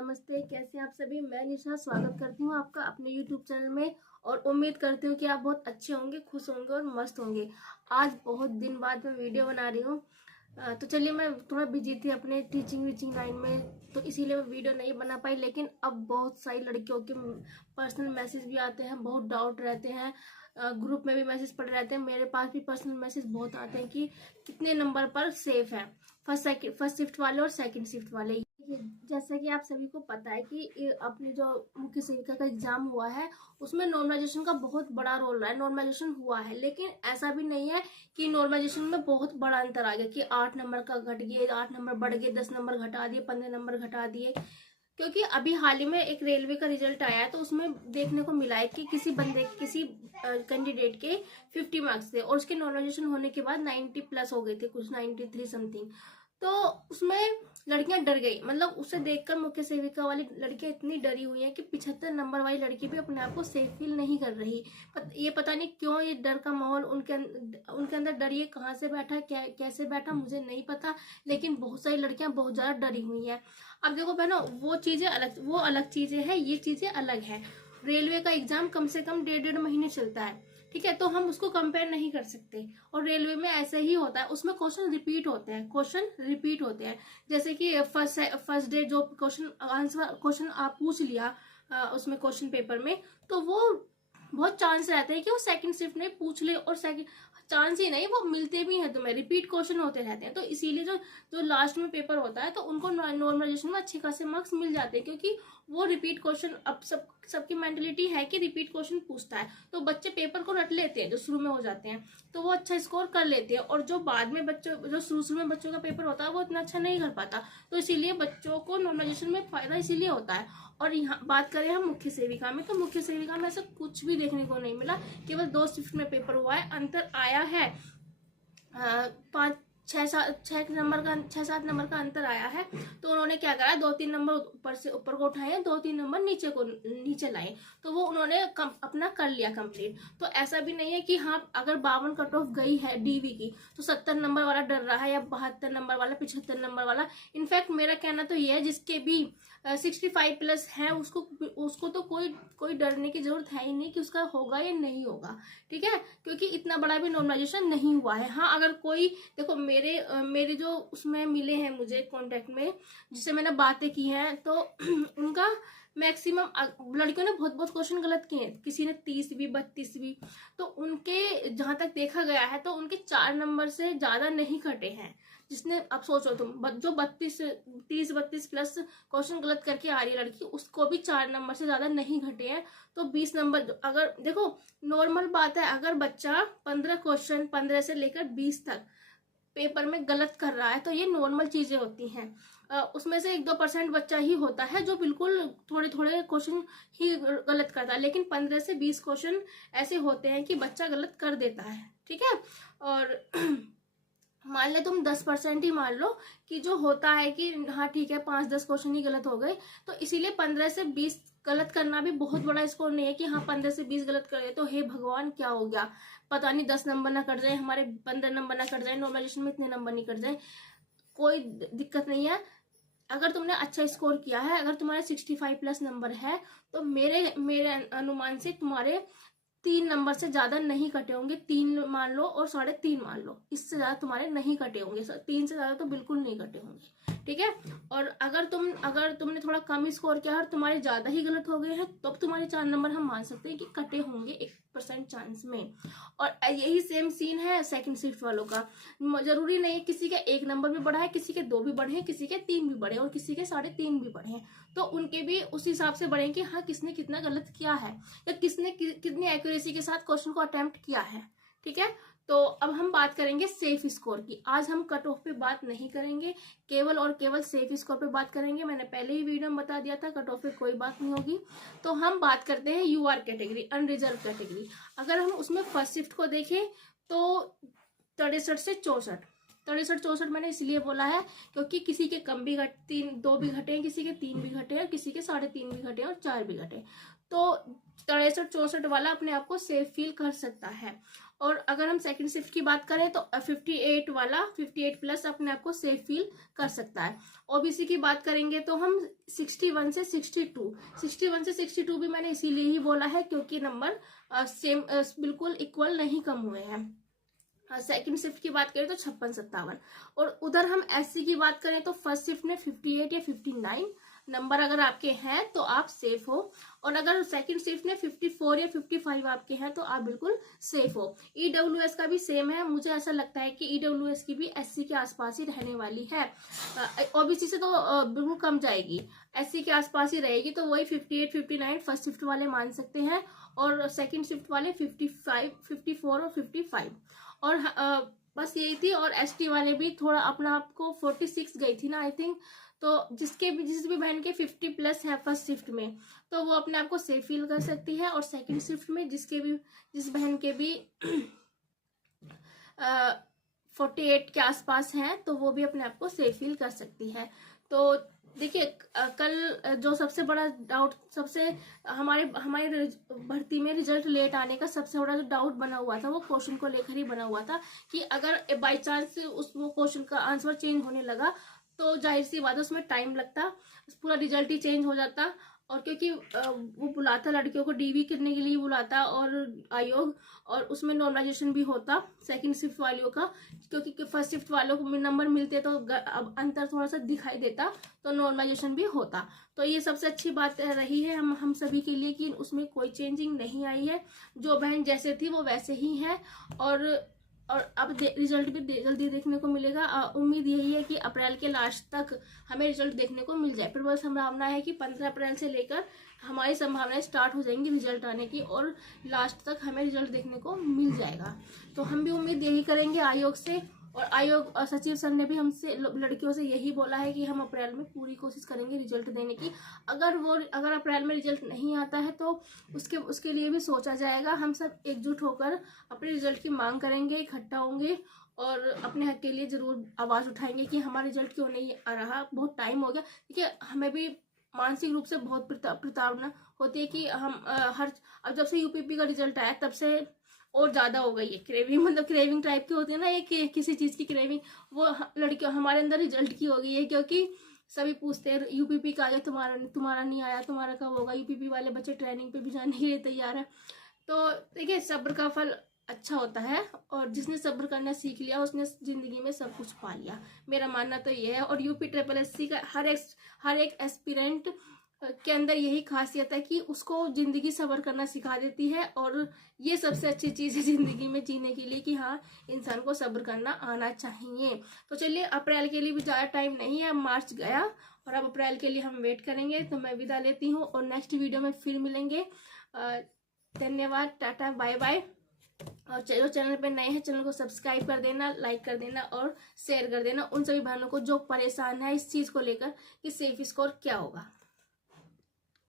नमस्ते। कैसे हैं आप सभी। मैं निशा स्वागत करती हूँ आपका अपने YouTube चैनल में और उम्मीद करती हूँ कि आप बहुत अच्छे होंगे, खुश होंगे और मस्त होंगे। आज बहुत दिन बाद मैं वीडियो बना रही हूँ। तो चलिए, मैं थोड़ा बिजी थी अपने टीचिंग वीचिंग लाइन में, तो इसीलिए मैं वीडियो नहीं बना पाई। लेकिन अब बहुत सारी लड़कियों के पर्सनल मैसेज भी आते हैं, बहुत डाउट रहते हैं, ग्रुप में भी मैसेज पड़े रहते हैं, मेरे पास भी पर्सनल मैसेज बहुत आते हैं कि कितने नंबर पर सेफ है फर्स्ट शिफ्ट वाले और सेकंड शिफ्ट वाले। जैसा कि आप सभी को पता है कि अपनी जो मुख्य सेविका का एग्जाम हुआ है उसमें नॉर्मलाइजेशन का बहुत बड़ा रोल रहा है। नॉर्मलाइजेशन हुआ है, लेकिन ऐसा भी नहीं है कि नॉर्मलाइजेशन में बहुत बड़ा अंतर आ गया कि 8 नंबर का घट गए, 8 नंबर बढ़ गए, 10 नंबर घटा दिए, 15 नंबर घटा दिए। क्योंकि अभी हाल ही में एक रेलवे का रिजल्ट आया है, तो उसमें देखने को मिला है कि किसी कैंडिडेट के 50 मार्क्स थे और उसके नॉर्मलाइजेशन होने के बाद 90 प्लस हो गए थे, कुछ 93 समथिंग। तो उसमें लड़कियां डर गई, मतलब उसे देखकर मुख्य सेविका वाली लड़कियां इतनी डरी हुई हैं कि 75 नंबर वाली लड़की भी अपने आप को सेफ फील नहीं कर रही। ये पता नहीं क्यों ये डर का माहौल उनके अंदर डर ये कहाँ से बैठा, कैसे बैठा मुझे नहीं पता, लेकिन बहुत सारी लड़कियां बहुत ज्यादा डरी हुई हैं। अब देखो बहनों, वो अलग चीजें हैं, ये चीजें अलग है। रेलवे का एग्जाम कम से कम 1.5 महीने चलता है, ठीक है, तो हम उसको कंपेयर नहीं कर सकते। और रेलवे में ऐसे ही होता है, उसमें क्वेश्चन रिपीट होते हैं। जैसे कि फर्स्ट डे जो क्वेश्चन आप पूछ लिया उसमें क्वेश्चन पेपर में, तो वो बहुत चांस रहते हैं कि वो सेकंड शिफ्ट में पूछ ले, और सेकंड चांस ही नहीं, वो मिलते भी हैं, तुम्हें रिपीट क्वेश्चन होते रहते हैं। तो इसीलिए जो जो लास्ट में पेपर होता है तो उनको नॉर्मलाइजेशन में अच्छे खासे मार्क्स मिल जाते हैं, क्योंकि वो रिपीट क्वेश्चन, अब सबकी मेंटेलिटी है कि रिपीट क्वेश्चन पूछता है, तो बच्चे पेपर को रट लेते हैं जो शुरू में हो जाते हैं, तो वो अच्छा स्कोर कर लेते हैं। और जो बाद में जो शुरू में बच्चों का पेपर होता है वो इतना अच्छा नहीं कर पाता, तो इसीलिए बच्चों को नॉर्मलाइजेशन में फायदा इसीलिए होता है। और यहाँ बात करें हम मुख्य सेविका में, तो मुख्य सेविका में ऐसा कुछ भी देखने को नहीं मिला। केवल 2 शिफ्ट में पेपर हुआ है, अंतर आया है 6 7 नंबर का अंतर आया है। तो उन्होंने क्या करा, 2-3 नंबर ऊपर को उठाए, 2-3 नंबर नीचे लाए, तो वो उन्होंने अपना कर लिया कंप्लीट। तो ऐसा भी नहीं है कि हाँ, अगर 52 कट ऑफ गई है डीवी की तो 70 नंबर वाला डर रहा है, या 72 नंबर वाला, 75 नंबर वाला। इनफैक्ट मेरा कहना तो ये है, जिसके भी 65 प्लस है उसको तो कोई डरने की जरूरत है ही नहीं कि उसका होगा या नहीं होगा, ठीक है, क्योंकि इतना बड़ा भी नॉर्मलाइजेशन नहीं हुआ है। हाँ, अगर कोई देखो, मेरे जो उसमें मिले हैं मुझे कांटेक्ट में, जिससे मैंने बातें की हैं, तो उनका मैक्सिमम लड़कियों ने बहुत क्वेश्चन गलत किए हैं, किसी ने 30 भी 32 भी, तो उनके जहां तक देखा गया है तो उनके 4 नंबर से ज्यादा नहीं घटे हैं। जिसने, अब सोचो तुम, जो 30-32 प्लस क्वेश्चन गलत करके आ रही है लड़की, उसको भी 4 नंबर से ज्यादा नहीं घटे हैं। तो 20 नंबर, अगर देखो नॉर्मल बात है, अगर बच्चा 15 क्वेश्चन 15 से लेकर 20 तक पेपर में गलत कर रहा है तो ये नॉर्मल चीजें होती हैं। उसमें से 1-2% बच्चा ही होता है जो बिल्कुल थोड़े क्वेश्चन ही गलत करता है, लेकिन 15 से 20 क्वेश्चन ऐसे होते हैं कि बच्चा गलत कर देता है, ठीक है। और मान ले तुम 10% ही मान लो कि जो होता है कि हाँ ठीक है, 5-10 क्वेश्चन ही गलत हो गए, तो इसीलिए 15 से 20 गलत करना भी बहुत बड़ा स्कोर नहीं है कि हाँ 15 से 20 गलत कर गए तो हे भगवान क्या हो गया, पता नहीं 10 नंबर ना कट जाए हमारे, 15 नंबर ना कट जाए, नॉर्मलाइजेशन में इतने नंबर नहीं कट जाए, कोई दिक्कत नहीं है। अगर तुमने अच्छा स्कोर किया है, अगर तुम्हारे 65 प्लस नंबर है, तो मेरे अनुमान से तुम्हारे 3 नंबर से ज्यादा नहीं कटे होंगे। 3 मान लो और 3.5 मान लो, इससे ज्यादा तुम्हारे नहीं कटे होंगे, 3 से ज्यादा तो बिल्कुल नहीं कटे होंगे, ठीक है। और अगर तुमने थोड़ा कम स्कोर किया और तुम्हारे ज्यादा ही गलत हो गए हैं, तो तुम्हारे 4 नंबर हम मान सकते हैं कि कटे होंगे 1% चांस में। और यही सेम सीन है सेकंड शिफ्ट वालों का। जरूरी नहीं है किसी का 1 नंबर भी बढ़ा है, किसी के 2 भी बढ़े हैं, किसी के 3 भी बढ़े और किसी के 3.5 भी बढ़े हैं, तो उनके भी उस हिसाब से बढ़े कि हाँ किसने कितना गलत किया है, या किसने कितनी एक्यूरेसी के साथ क्वेश्चन को अटेम्प्ट किया है, ठीक है। तो अब हम बात करेंगे सेफ स्कोर की। आज हम कट ऑफ पे बात नहीं करेंगे, केवल और केवल सेफ स्कोर पे बात करेंगे। मैंने पहले ही वीडियो में बता दिया था, कट ऑफ पे कोई बात नहीं होगी। तो हम बात करते हैं यूआर कैटेगरी, अनरिजर्व कैटेगरी। अगर हम उसमें फर्स्ट शिफ्ट को देखें तो 63 से 64, 63-64 मैंने इसलिए बोला है क्योंकि किसी के कम भी दो भी घटे हैं, किसी के 3 भी घटे हैं, किसी के 3.5 भी घटे और 4 भी घटे। तो 63-64 वाला अपने आप को सेफ फील कर सकता है। और अगर हम सेकंड शिफ्ट की बात करें तो 58 वाला 58 प्लस अपने आप को सेफ फील कर सकता है। ओबीसी की बात करेंगे तो हम 61 से 62 भी मैंने इसीलिए ही बोला है क्योंकि नंबर सेम बिल्कुल इक्वल नहीं कम हुए हैं। सेकंड शिफ्ट की बात करें तो 56-57। और उधर हम एससी की बात करें तो फर्स्ट शिफ्ट में 58 या 59 नंबर अगर आपके हैं तो आप सेफ हो, और अगर सेकंड शिफ्ट में 54 या 55 आपके हैं तो आप बिल्कुल सेफ हो। ईडब्ल्यूएस का भी सेम है, मुझे ऐसा लगता है कि ईडब्ल्यूएस की भी एससी के आसपास ही रहने वाली है। ओबीसी से तो बिल्कुल कम जाएगी, एससी के आसपास ही रहेगी, तो वही 58-59 फर्स्ट शिफ्ट वाले मान सकते हैं, और सेकंड शिफ्ट वाले 55, 54 और 55। और बस यही थी। और एसटी वाले भी थोड़ा अपना आपको 46 गई थी ना आई थिंक, तो जिस भी बहन के 50 प्लस है फर्स्ट शिफ्ट में तो वो अपने आप को सेफ फील कर सकती है, और सेकंड शिफ्ट में जिस बहन के भी 48 के आसपास हैं तो वो भी अपने आप को सेफ फील कर सकती है। तो देखिए कल जो सबसे बड़ा डाउट, हमारे भर्ती में रिजल्ट लेट आने का सबसे बड़ा जो डाउट बना हुआ था वो क्वेश्चन को लेकर ही बना हुआ था कि अगर बाई चांस वो क्वेश्चन का आंसर चेंज होने लगा तो जाहिर सी बात है उसमें टाइम लगता, पूरा रिजल्ट ही चेंज हो जाता। और क्योंकि वो बुलाता लड़कियों को डीवी करने के लिए बुलाता और आयोग, और उसमें नॉर्मलाइजेशन भी होता सेकंड शिफ्ट वालों का, क्योंकि फर्स्ट शिफ्ट वालों को नंबर मिलते तो अब अंतर थोड़ा सा दिखाई देता, तो नॉर्मलाइजेशन भी होता। तो ये सबसे अच्छी बात रही है हम सभी के लिए कि उसमें कोई चेंजिंग नहीं आई है, जो बहन जैसे थी वो वैसे ही है। और अब रिजल्ट भी जल्दी देखने को मिलेगा। उम्मीद यही है कि अप्रैल के लास्ट तक हमें रिजल्ट देखने को मिल जाए। प्रबल संभावना है कि 15 अप्रैल से लेकर हमारी संभावनाएं स्टार्ट हो जाएंगी रिजल्ट आने की, और लास्ट तक हमें रिजल्ट देखने को मिल जाएगा। तो हम भी उम्मीद यही करेंगे आयोग से, और आयोग सचिव सर ने भी हमसे लड़कियों से यही बोला है कि हम अप्रैल में पूरी कोशिश करेंगे रिजल्ट देने की। अगर अप्रैल में रिजल्ट नहीं आता है तो उसके लिए भी सोचा जाएगा। हम सब एकजुट होकर अपने रिजल्ट की मांग करेंगे, इकट्ठा होंगे और अपने हक के लिए जरूर आवाज उठाएंगे कि हमारा रिजल्ट क्यों नहीं आ रहा, बहुत टाइम हो गया। देखिए हमें भी मानसिक रूप से बहुत प्रताड़ना होती है कि हम अब जब से यूपीपी का रिजल्ट आया तब से और ज्यादा हो गई है क्रेविंग, मतलब क्रेविंग टाइप की होती है ना ये किसी चीज की क्रेविंग, वो लड़कियों हमारे अंदर रिजल्ट की हो गई है। क्योंकि सभी पूछते हैं यूपीपी का आया, तुम्हारा नहीं आया, तुम्हारा कब होगा। यूपीपी वाले बच्चे ट्रेनिंग पे भी जाने के लिए तैयार है। तो देखिए सब्र का फल अच्छा होता है, और जिसने सब्र करना सीख लिया उसने जिंदगी में सब कुछ पा लिया, मेरा मानना तो ये है। और यूपी SSC का हर एक एस्पिरेंट के अंदर यही खासियत है कि उसको जिंदगी सब्र करना सिखा देती है, और ये सबसे अच्छी चीज है जिंदगी में जीने के लिए कि हाँ इंसान को सब्र करना आना चाहिए। तो चलिए अप्रैल के लिए भी ज्यादा टाइम नहीं है, मार्च गया और अब अप्रैल के लिए हम वेट करेंगे। तो मैं विदा लेती हूँ और नेक्स्ट वीडियो में फिर मिलेंगे। धन्यवाद, टाटा, बाय बाय। और जो चैनल पे नए हैं चैनल को सब्सक्राइब कर देना, लाइक कर देना और शेयर कर देना उन सभी बहनों को जो परेशान है इस चीज को लेकर कि सेफ स्कोर क्या होगा।